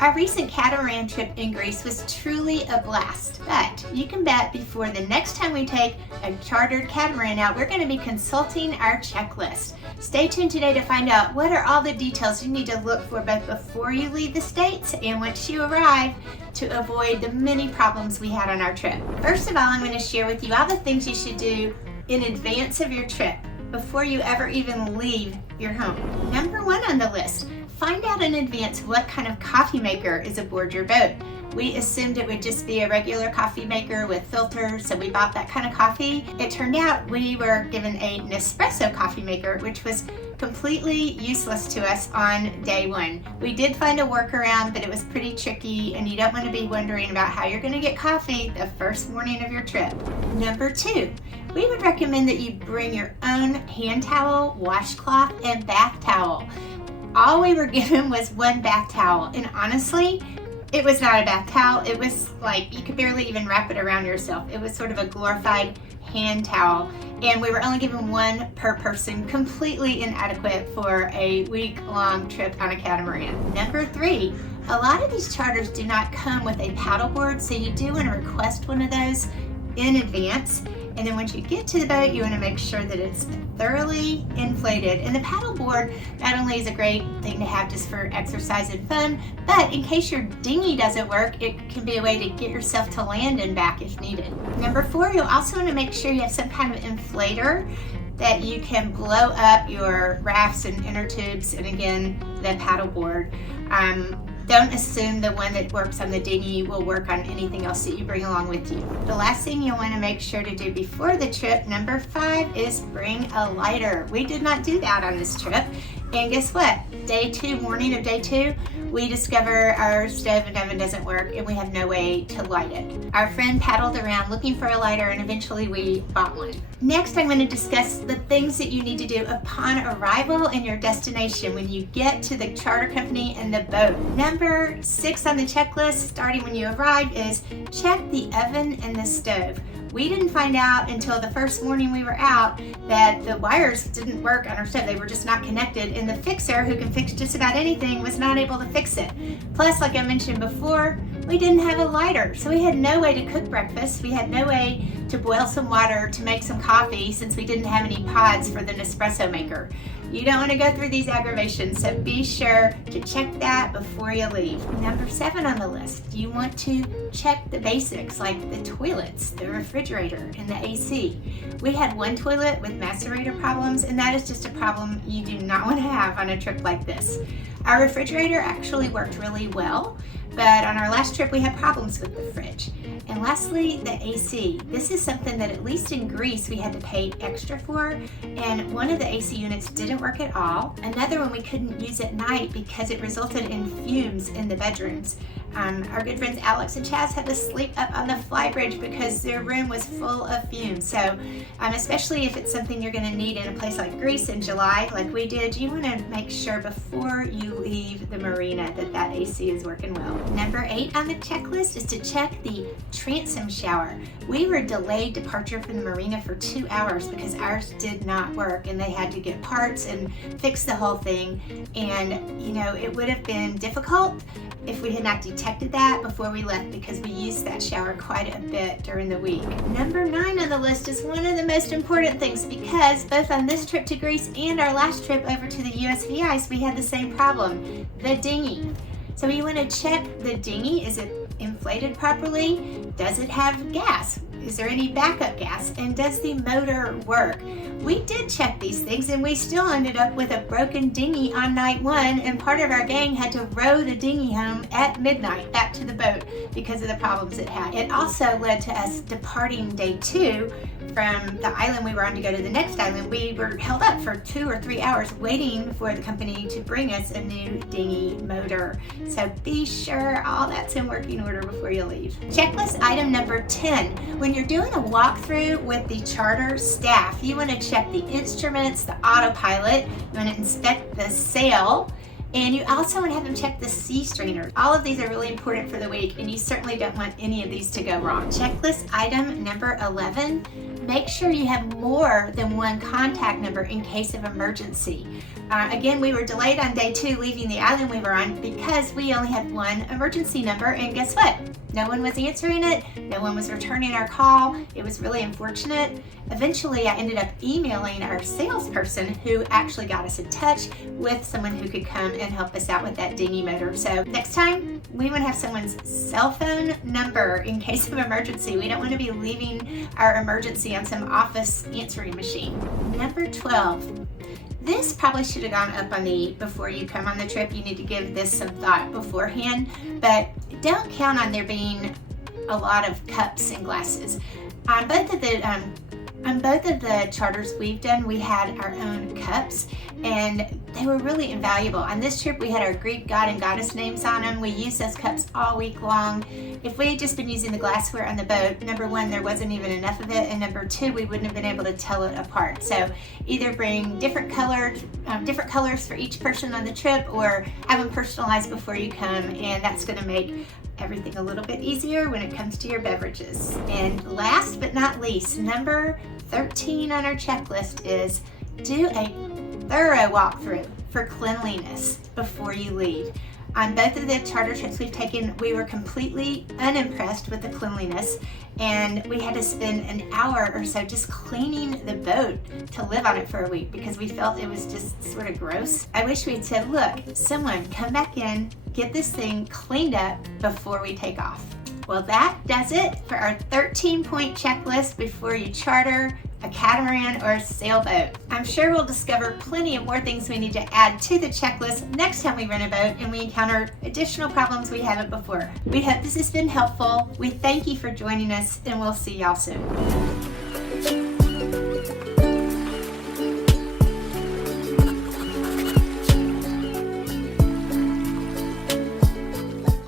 Our recent catamaran trip in Greece was truly a blast, but you can bet before the next time we take a chartered catamaran out, we're going to be consulting our checklist. Stay tuned today to find out what are all the details you need to look for both before you leave the States and once you arrive to avoid the many problems we had on our trip. First of all, I'm going to share with you all the things you should do in advance of your trip before you ever even leave your home. Number one on the list, find out in advance what kind of coffee maker is aboard your boat. We assumed it would just be a regular coffee maker with filters, so we bought that kind of coffee. It turned out we were given a Nespresso coffee maker, which was completely useless to us on day one. We did find a workaround, but it was pretty tricky, and you don't want to be wondering about how you're going to get coffee the first morning of your trip. Number two, we would recommend that you bring your own hand towel, washcloth, and bath towel. All we were given was one bath towel, and honestly, it was not a bath towel. It was like you could barely even wrap it around yourself. It was sort of a glorified hand towel, and we were only given one per person, completely inadequate for a week-long trip on a catamaran. Number three, a lot of these charters do not come with a paddleboard, so you do want to request one of those in advance. And then once you get to the boat, you want to make sure that it's thoroughly inflated. And the paddleboard not only is a great thing to have just for exercise and fun, but in case your dinghy doesn't work, it can be a way to get yourself to land and back if needed. Number four, you'll also want to make sure you have some kind of inflator that you can blow up your rafts and inner tubes, and again, the paddleboard. Don't assume the one that works on the dinghy will work on anything else that you bring along with you. The last thing you'll want to make sure to do before the trip, number five, is bring a lighter. We did not do that on this trip. And guess what? Morning of day two, we discover our stove and oven doesn't work and we have no way to light it. Our friend paddled around looking for a lighter and eventually we bought one. Next, I'm going to discuss the things that you need to do upon arrival in your destination when you get to the charter company and the boat. Number six on the checklist, starting when you arrive, is check the oven and the stove. We didn't find out until the first morning we were out that the wires didn't work on our stove. They were just not connected, and the fixer, who can fix just about anything, was not able to fix it. Plus, like I mentioned before, we didn't have a lighter, so we had no way to cook breakfast. We had no way to boil some water to make some coffee since we didn't have any pods for the Nespresso maker. You don't want to go through these aggravations, so be sure to check that before you leave. Number seven on the list, you want to check the basics like the toilets, the refrigerator, and the AC. We had one toilet with macerator problems, and that is just a problem you do not want to have on a trip like this. Our refrigerator actually worked really well, but on our last trip we had problems with the fridge. And lastly, the AC. This is something that at least in Greece we had to pay extra for, and one of the AC units didn't work at all. Another one we couldn't use at night because it resulted in fumes in the bedrooms. Our good friends Alex and Chaz had to sleep up on the flybridge because their room was full of fumes. So especially if it's something you're going to need in a place like Greece in July, like we did, you want to make sure before you leave the marina that AC is working well. Number eight on the checklist is to check the transom shower. We were delayed departure from the marina for 2 hours because ours did not work, and they had to get parts and fix the whole thing. And it would have been difficult if we had not detected that before we left, because we used that shower quite a bit during the week. Number nine on the list is one of the most important things, because both on this trip to Greece and our last trip over to the USV Ice, we had the same problem, the dinghy. So you want to check the dinghy. Is it inflated properly? Does it have gas? Is there any backup gas? And does the motor work? We did check these things, and we still ended up with a broken dinghy on night one, and part of our gang had to row the dinghy home at midnight back to the boat because of the problems it had. It also led to us departing day two from the island we were on to go to the next island. We were held up for 2 or 3 hours waiting for the company to bring us a new dinghy motor. So be sure all that's in working order before you leave. Checklist item number 10. When you're doing a walkthrough with the charter staff, you want to check the instruments, the autopilot, you want to inspect the sail, And you also want to have them check the sea strainer. All of these are really important for the week, and you certainly don't want any of these to go wrong. Checklist item number 11, make sure you have more than one contact number in case of emergency. Again, we were delayed on day 2 leaving the island we were on because we only had one emergency number, and guess what? No one was answering it, no one was returning our call. It was really unfortunate. Eventually, I ended up emailing our salesperson who actually got us in touch with someone who could come and help us out with that dinghy motor. So next time, we want to have someone's cell phone number in case of emergency. We don't want to be leaving our emergency on some office answering machine. Number 12. This probably should have gone up on the before you come on the trip. You need to give this some thought beforehand, but don't count on there being a lot of cups and glasses. On both of the charters we've done, we had our own cups, and they were really invaluable. On this trip, we had our Greek god and goddess names on them. We used those cups all week long. If we had just been using the glassware on the boat, number 1, there wasn't even enough of it, and number 2, we wouldn't have been able to tell it apart. So either bring different colors for each person on the trip, or have them personalized before you come, and that's going to make everything a little bit easier when it comes to your beverages. And last but not least, number 13 on our checklist is do a thorough walkthrough for cleanliness before you leave. On both of the charter trips we've taken, we were completely unimpressed with the cleanliness, and we had to spend an hour or so just cleaning the boat to live on it for a week because we felt it was just sort of gross. I wish we'd said, look, someone come back in, get this thing cleaned up before we take off. Well, that does it for our 13-point checklist before you charter a catamaran or a sailboat. I'm sure we'll discover plenty of more things we need to add to the checklist next time we rent a boat and we encounter additional problems we haven't before. We hope this has been helpful. We thank you for joining us, and we'll see y'all soon.